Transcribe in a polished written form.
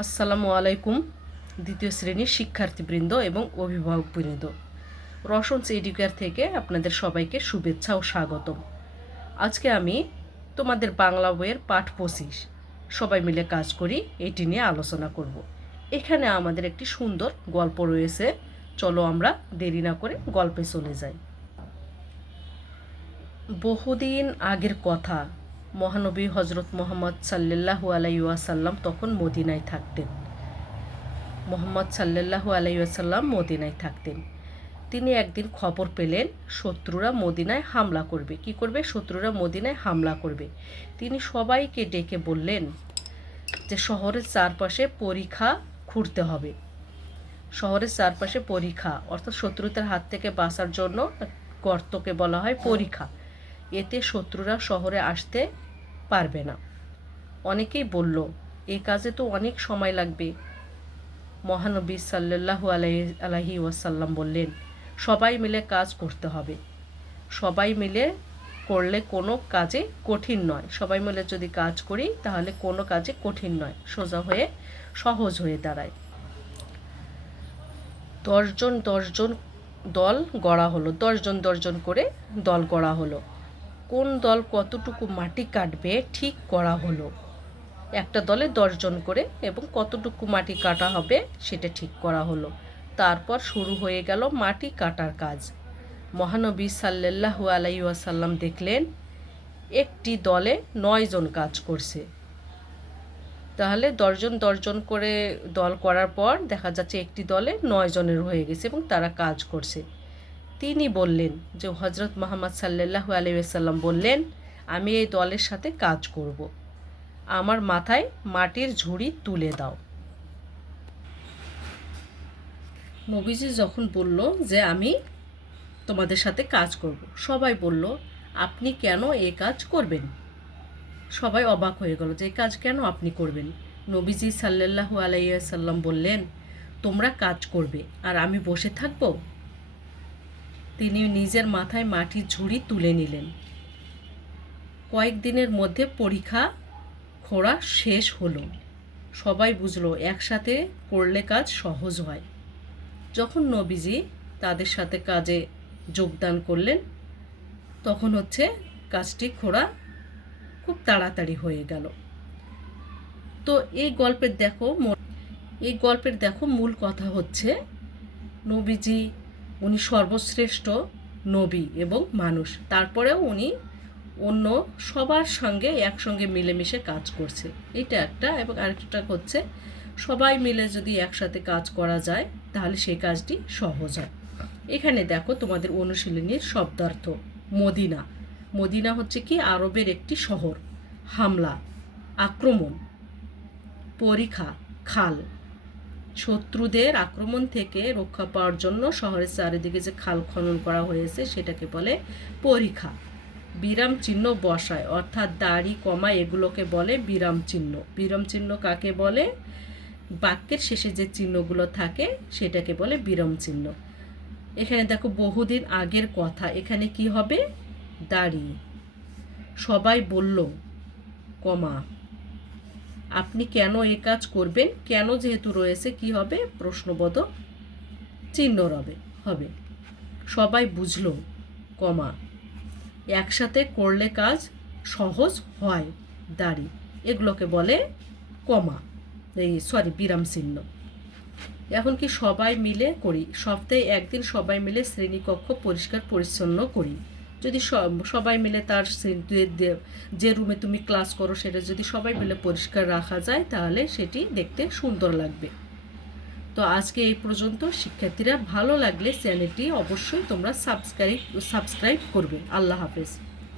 আসসালামু আলাইকুম দ্বিতীয় শ্রেণীর শিক্ষার্থীবৃন্দ এবং অভিভাবকবৃন্দ। রসন্স এডুকেয়ার থেকে আপনাদের সবাইকে শুভেচ্ছা ও স্বাগতম। আজকে আমি তোমাদের বাংলা বইয়ের পাঠ 25 সবাই মিলে কাজ করি এটি নিয়ে আলোচনা করব। এখানে আমাদের একটি সুন্দর গল্প রয়েছে, চলো আমরা দেরি না করে গল্পে চলে যাই। বহুদিন আগের কথা, মহানবী হজরত মোহাম্মদ সাল্লাল্লাহু আলাইহি ওয়াসাল্লাম তখন মদিনায় থাকতেন। মোহাম্মদ সাল্লাল্লাহু আলাইহি ওয়াসাল্লাম মদিনায় থাকতেন। তিনি একদিন খবর পেলেন শত্রুরা মদিনায় হামলা করবে। কি করবে? শত্রুরা মদিনায় হামলা করবে। তিনি সবাইকে ডেকে বললেন যে শহরের চারপাশে পরিখা খুঁড়তে হবে। শহরের চারপাশে পরিখা অর্থাৎ শত্রুদের হাত থেকে বাঁচার জন্য গর্তকে বলা হয় পরিখা। এতে শত্রুরা শহরে আসতে পারবে না। অনেকেই বলল, এ কাজে তো অনেক সময় লাগবে। মহানবী সাল্লাল্লাহু আলাইহি ওয়াসাল্লাম বললেন, সবাই মিলে কাজ করতে হবে। সবাই মিলে করলে কোনো কাজে কঠিন নয়। সবাই মিলে যদি কাজ করি তাহলে কোনো কাজে কঠিন নয়, সোজা হয়ে সহজ হয়ে দাঁড়ায়। 10 জন দল গড়া হলো। 10 জন করে দল গড়া হলো। কোন দল কতটুকু মাটি কাটবে ঠিক করা হলো। একটা দলে 10 জন করে এবং কতটুকু মাটি কাটা হবে সেটা ঠিক করা হলো। তারপর শুরু হয়ে গেল মাটি কাটার কাজ। মহানবী সাল্লাল্লাহু আলাইহি ওয়াসাল্লাম দেখলেন একটি দলে 9 জন কাজ করছে। তাহলে 10 জন করে দল করার পর দেখা যাচ্ছে একটি দলে 9 জনের হয়ে গেছে এবং তারা কাজ করছে। তিনি বললেন যে হজরত মুহাম্মদ সাল্লাল্লাহু আলাইহি ওয়াসাল্লাম বললেন, আমি এই দলের সাথে কাজ করব। আমার মাথায় মাটির ঝুড়ি তুলে দাও। নবীজি যখন বলল যে আমি তোমাদের সাথে কাজ করব, সবাই বলল, আপনি কেন এই কাজ করবেন? সবাই অবাক হয়ে গেল যে এই কাজ কেন আপনি করবেন? নবীজি সাল্লাল্লাহু আলাইহি ওয়াসাল্লাম বললেন, তোমরা কাজ করবে আর আমি বসে থাকব? তিনি নিজের মাথায় মাটির ঝুড়ি তুলে নিলেন। কয়েকদিনের মধ্যে পরীক্ষা খোঁড়া শেষ হলো। সবাই বুঝলো একসাথে করলে কাজ সহজ হয়। যখন নবীজি তাদের সাথে কাজে যোগদান করলেন তখন কাজটি খোঁড়া খুব তাড়াতাড়ি হয়ে গেল। তো এই গল্পের দেখো মূল কথা হচ্ছে নবীজি উনি সর্বশ্রেষ্ঠ নবী এবং মানুষ, তারপরেও উনি অন্য সবার সঙ্গে একসঙ্গে মিলেমিশে কাজ করছে। এটা একটা। এবং আরেকটা হচ্ছে সবাই মিলে যদি একসাথে কাজ করা যায় তাহলে সেই কাজটি সহজ হয়। এখানে দেখো তোমাদের অনুশীলনীর শব্দার্থ। মদিনা। মদিনা হচ্ছে কি? আরবের একটি শহর। হামলা, আক্রমণ। পরিখা, খাল। শত্রুদের আক্রমণ থেকে রক্ষা পাওয়ার জন্য শহরের চারিদিকে যে খাল খনন করা হয়েছে সেটাকে বলে পরিখা। বিরাম চিহ্ন বসায় অর্থাৎ দাড়ি, কমা এগুলোকে বলে বিরাম চিহ্ন। বিরাম চিহ্ন কাকে বলে? বাক্যের শেষে যে চিহ্নগুলো থাকে সেটাকে বলে বিরাম চিহ্ন। এখানে দেখো বহুদিন আগের কথা, এখানে কি হবে? দাড়ি। সবাই বলল, কমা, আপনি কেন এই কাজ করবেন? কেন যেহেতু রয়েছে কি হবে? প্রশ্নবোধক চিহ্ন হবে। সবাই বুঝলো, কমা, একসাথে করলে কাজ সহজ হয়, দাড়ি। এগুলোকে বলে কমা, বিরাম চিহ্ন। এখন কি সবাই মিলে করি? সপ্তাহে একদিন সবাই মিলে শ্রেণীকক্ষ পরিষ্কার পরিচ্ছন্ন করি। যদি সবাই মিলে তার যে রুমে তুমি ক্লাস করো সেটা যদি সবাই মিলে পরিষ্কার রাখা যায় তাহলে সেটি দেখতে সুন্দর লাগবে। তো আজকে এই পর্যন্ত। শিক্ষার্থীরা, ভালো লাগলে চ্যানেলটি অবশ্যই তোমরা সাবস্ক্রাইব করবে। আল্লাহ হাফেজ।